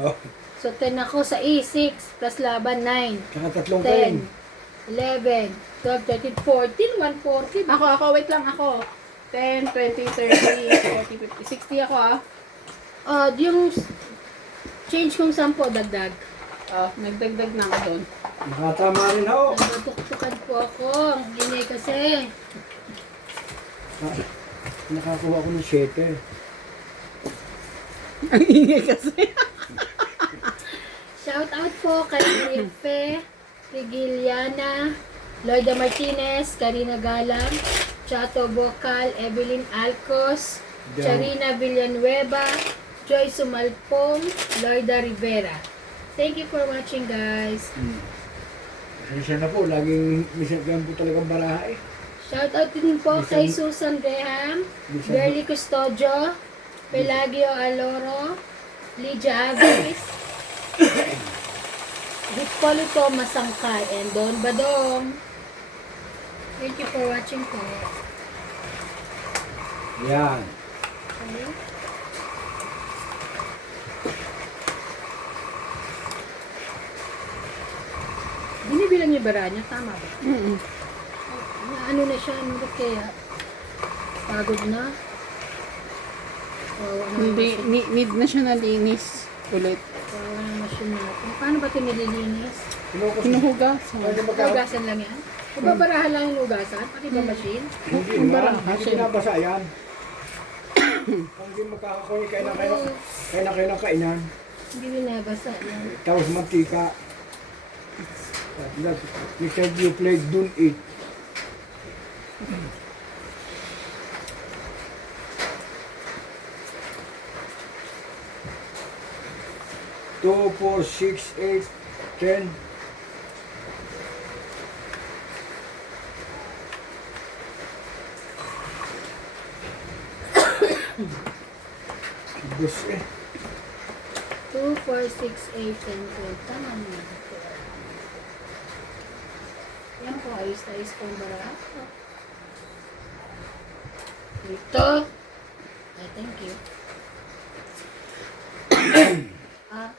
Oh, So, 10 ako sa E6 plus laban 9. Tsaka tatlong kain. 10, 11, 12, 13, 14, 140. Ako, wait lang ako. 10, 20, 30, 40, 50, 60 ako ah. Yung change kong 10, dagdag. Oh, nagdagdag na ako doon. Nakatama rin ako. Nagatuktukan po ako. Ang ingay kasi. Nakakuha ko ng 7. Ang ingay kasi. Shout out po kay Rife, Rigiliana, Loida Martinez, Karina Galang, Chato Bocal, Evelyn Alcos, Diyan. Charina Villanueva, Joy Sumalpong, Loida Rivera. Thank you for watching, guys. Pasensya na po, laging minsan po talagang baraha eh. Shout out din po kay Susan Graham, Berly Custodio, Pelagio Aloro, Lydia Avis, Hippolito Masangkay, and Don Badong. Thank you for watching po. Yan. Okay. Binibilang niyo bara niya, tama ba? Mm-mm. Ano na siya, ano ba kaya? Pagod na? Wawa na Hindi, need na siya nalinis ulit. Wawa na machine natin. Paano ba ito nililinis? Hinuhugas. Pwede magka... Hugasan lang yan? Babarahan lang yung hugasan? Pati ba machine? Hindi Ang na, baraha, hindi siya. binabasa yan. Kung hindi makakakuha, kaya na kayo ng kainan. Hindi binabasa yan. Tapos mantika. Next time you play, don't eat. Two, 4, 6, 8, 10. Bus eh. 2, 4, 6, 8, 10, 12. Tama na. Yan po, ayos-ayos po ang bara. Dito. Ay, thank you. Ah.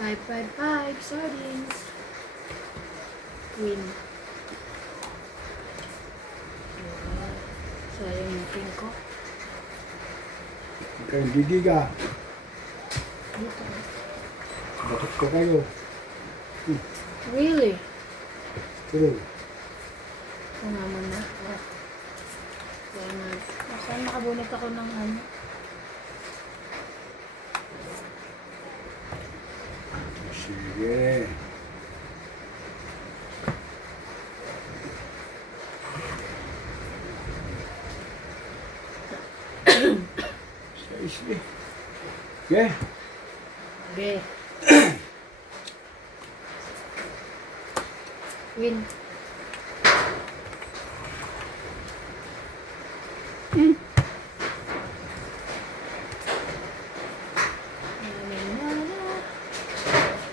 $5.55 sardines. Queen. Sayang yung pin ko. Kayong didiga. Dito. Batok ko kayo. Really? True. Ito naman na. Oh. Kaya na. Saan nakabunot ako ng ano? Sige. Sige. Okay. Okay. Win.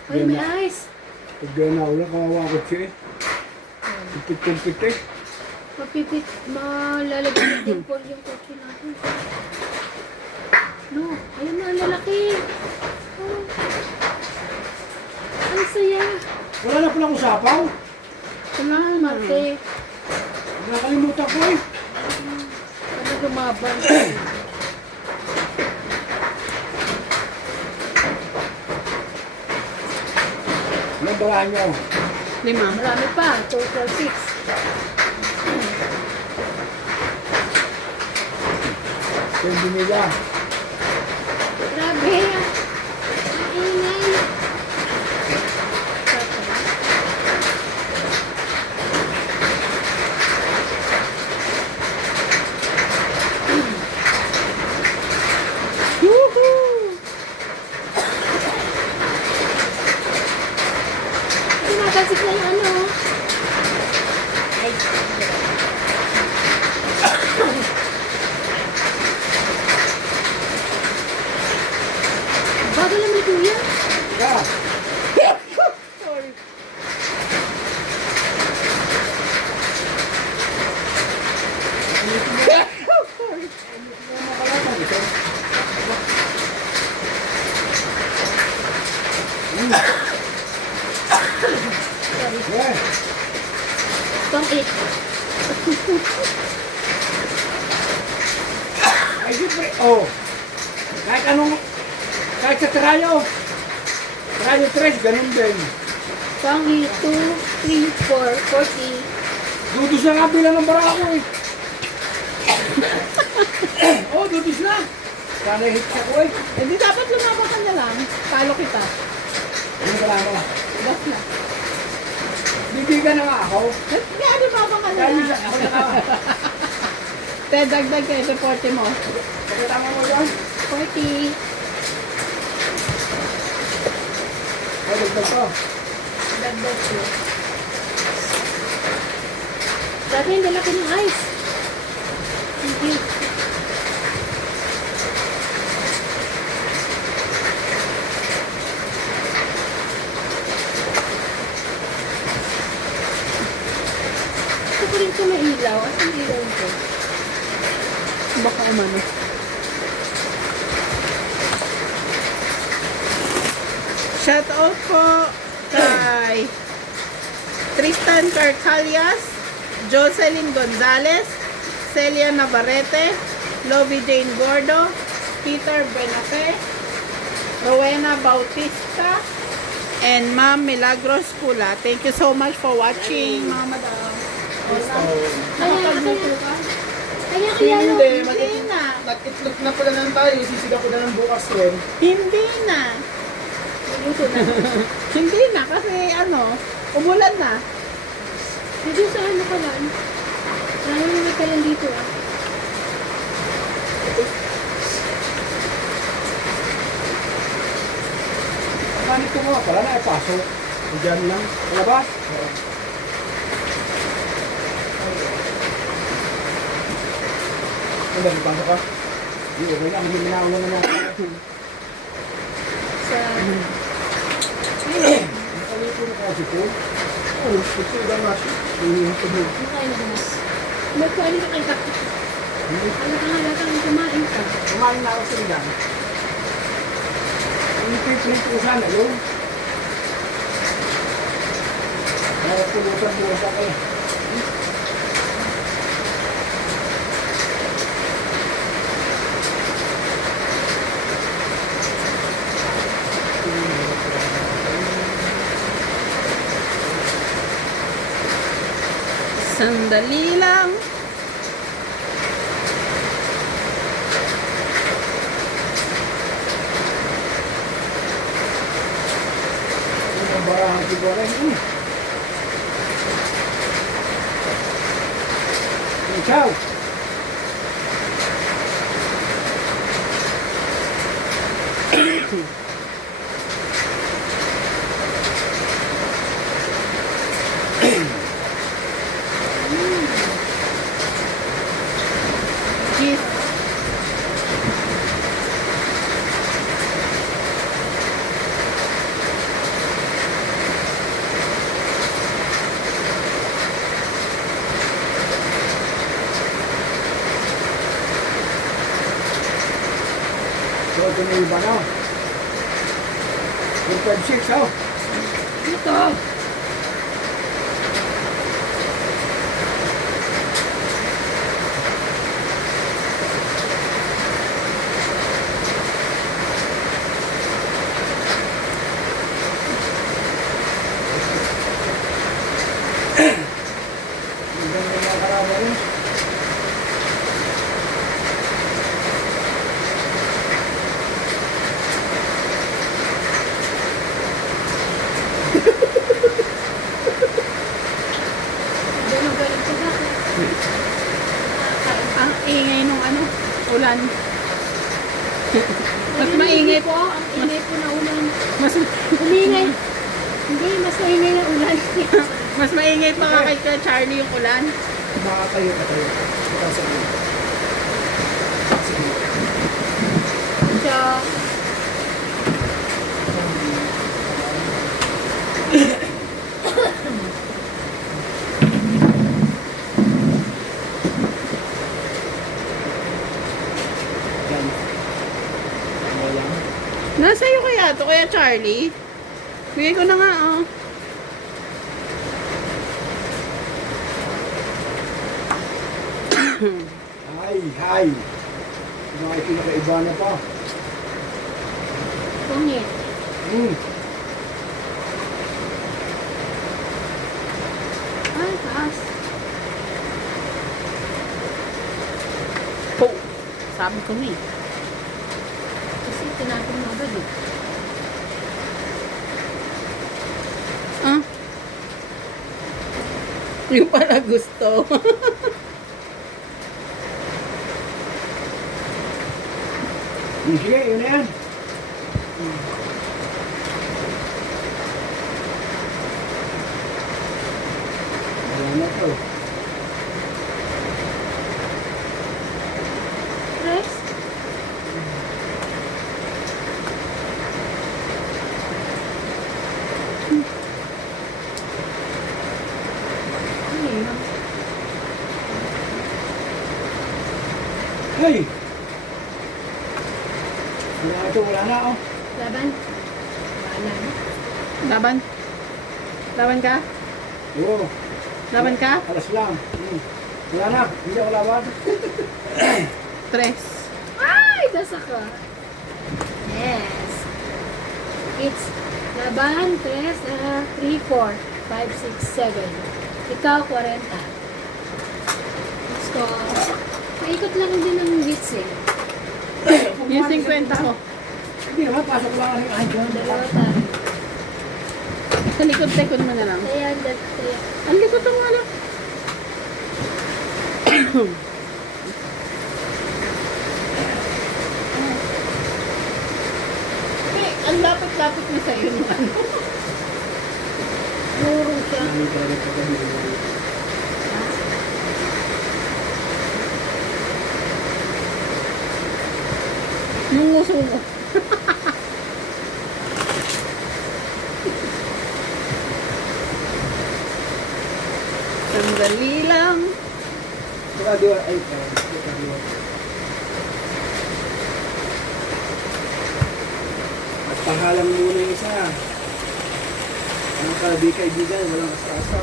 Ay, may ice. Pag na ulan, kawawa ko siya eh. Kumpit-kumpit eh. Mapipit, malalagyan ng dimple yung kotse natin. No, ayun na, ang lalaki. Oh. Ang saya. Wala na palang usapaw. Wala, Marte. Nakalimutan ko eh. Ano lumaban? Anong barahan nyo? 5. Marami pa. Total 6. Kayong binila. Grabe. Ang ingay. Tumatalsik na yung ano. Ay. Bagal naman ito yan. Yeah. Ay, siyempre, oh. Kahit anong, kahit sa trayo 3, ganun din. Pangi, 2, 3, 4, 40. Dudos na nga bilang ng barako eh. Oh, dudos na. Sana hits ako eh. Hindi dapat lumaban ka na lang. Talo kita. Ano ba lang ako? Gas na. Bibigan na nga ako. Kaya lumaban ka na Dahil lang. ako na ka. Te, dagdag kayo sa 40 mo. Pagkatama mo yan. 40. Oh, dagdag ko. Dagdag ko. Dati hindi laki ng ice. Thank you. Gusto ko rin ito may ilaw. At ang ilaw ko. Baka umano. Shout out po kay Tristan Carcalias, Jocelyn Gonzalez, Celia Navarrete, Lovie Jane Gordo, Peter Benafe, Rowena Bautista, and Ma'am Milagros Pula. Thank you so much for watching, mga madam. Nakapagluto ka? Kaya Hindi, Hindi na. nag-itlog na pala lang tayo. Sisiga ko na lang bukas yun. Hindi na. Luto na. Hindi na kasi umulan na. Medyo sa ano ka lang. Lalo naman ka lang dito ah. Kanit ko nga pala na ipasok. Diyan lang. Palabas. Ano ba, ipasok ka? Hindi, okay lang. Hindi na ako naman. Sa... Nakalito na kasi po. Oh, gusto yung gamasyo. Ano kayo na mas? Magkuhanin ka kay Kaki. Halatang kumain ka. Kumain na ako sa ilan. Ang pipilit ko sana yun. Kaya pulutan-pulutan ako eh. Sandali lang. Ang barahan ko ba rin? Ciao! Yes. So, ito na yung iba na. 456, oh. Ito. Ang ganda ng mga karama rin. Ganun galing ko ba? Ang ingay nung ulan. Mas maingay po. Ang ingay po na ulan. Mas Umingay. Hindi, mas maingay na ulan. mas maingay pa nga kay Charlie yung ulan. Makatayo ka tayo. Ikaw sa iyo. So, Yan. Ayan. Nasa iyo kaya to, kaya Charlie? Bigay ko na nga, oh. Hi. Mga pinakaiba na pa. Pungit. Hmm. Ay, taas. Po. Sabi ko na eh. Kasi tinapin mo agad eh. Ah. Yung pala gusto. Sige, yun na yan. Wala na to. Rex? Ano yun? Hey! Wala na to, wala na oh. Laban? Wala na. Laban? Laban ka? Oo, Laban ka? alas lang. Hmm. Wala na, hindi ako laban. Tres. Ay! Dasa ka. Yes. It's Laban, 3, 3, 4, 5, 6, 7. Ikaw, 40. Let's go. Paikot lang din ng hits eh. Yung 50 ko. Hindi naman, pasok lang ang aking doon. Dalawa tayo. Sa likod-likod mo na lang. Kaya, Ang likod ang wala. Eh, ang lapit-lapit mo sa'yo yung ano. muro siya. Hindi talaga pagkabi. Yung uso mo. Sandali lang. Baka diwa, ay, baka diwa. At pangalan mo muna yung isa. Ang kaibigan, walang asa-asa.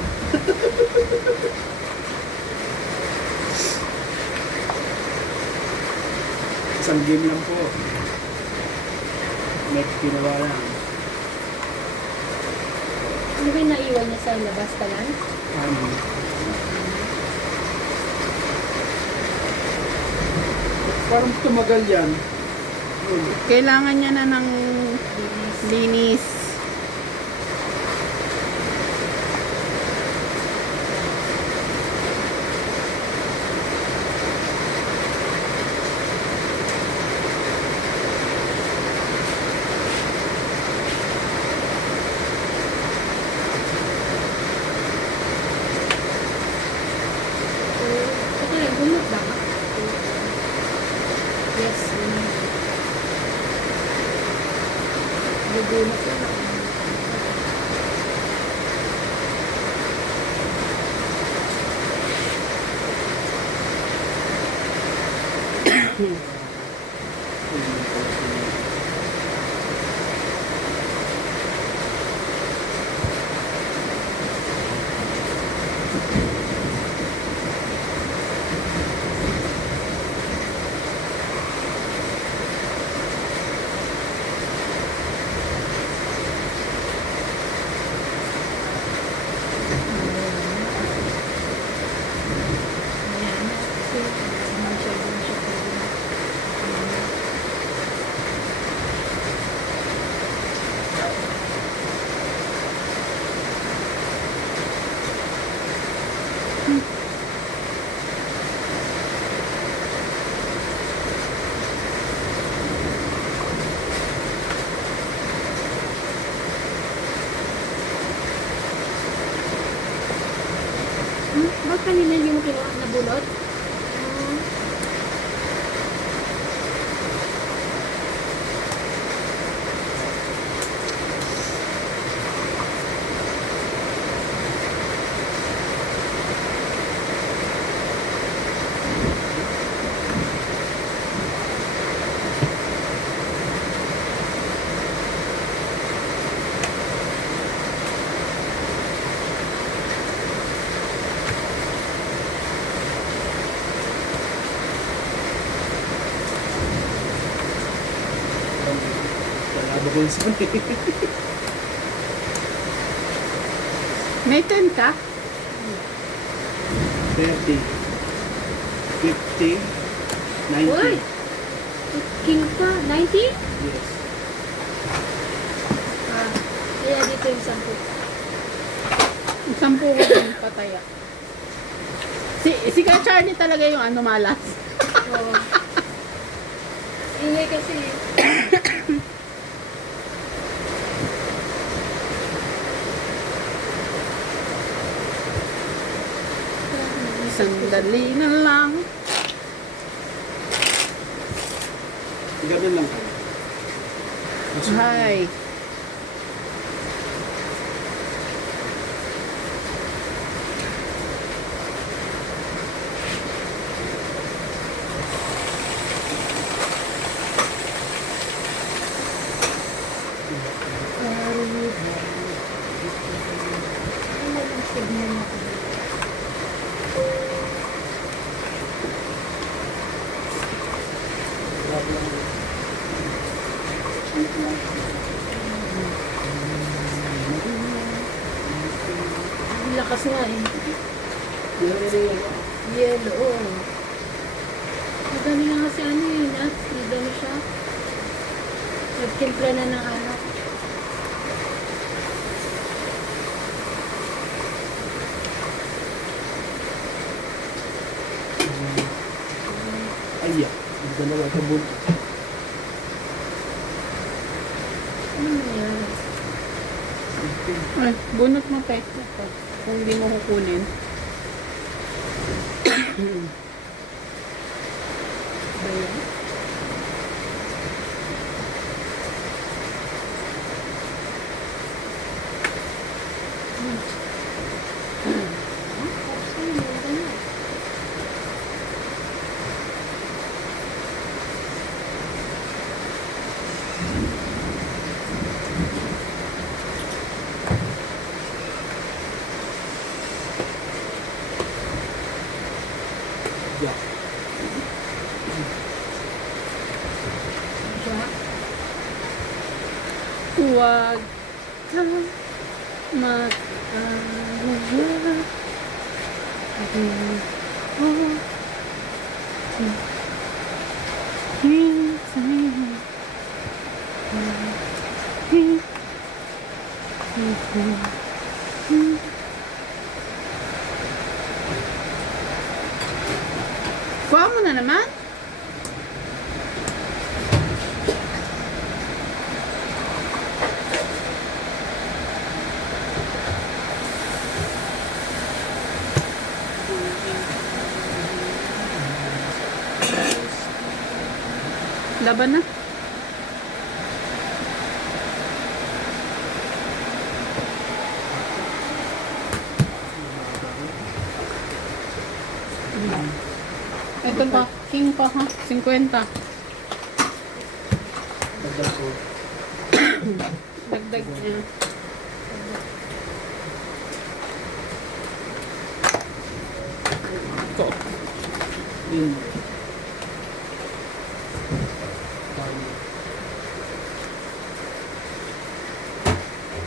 Isang game lang po. May ginawa lang. Ano ba yung naiwan niya sa labas pa lang? Parang tumagal yan. Kailangan niya na ng linis. Ito lang, gumot ba? Yes, gumot. Gugumot lang ako. Ayan. Kasi, masyado na siya pwede. Ba't kanina hindi mo kinuha na bulot? Haba ko yung sabi. May 10 ka? 30. 50. 90. Uy! King pa. 90? Yes. Ah, kaya dito yung 10. 10 ko din pataya. Si Ka Charlie talaga yung ano malas. Oo. Ingay kasi. Sandali na lang. Ganun lang kayo. Hi. Ano yung signal na ko? Ang lakas nga eh. Yellow. Oh. Madami na kasi ano eh, nuts. Madami siya. Nagtimpla na ng anak. Ay, yeah. Ang dalawa ito buntot. Ano nangyari? Ay, bunot mo pe. Kung di mo kukunin. Ba yan? Ay, meron na. Yeah. Jack. Huwag ka mag-alala. Ako hintay. Kuha mo na naman. Laban na. Ito pa, king pa ha, 50. Dagdag ko. Dagdag niya. Ito. Yun. Bali.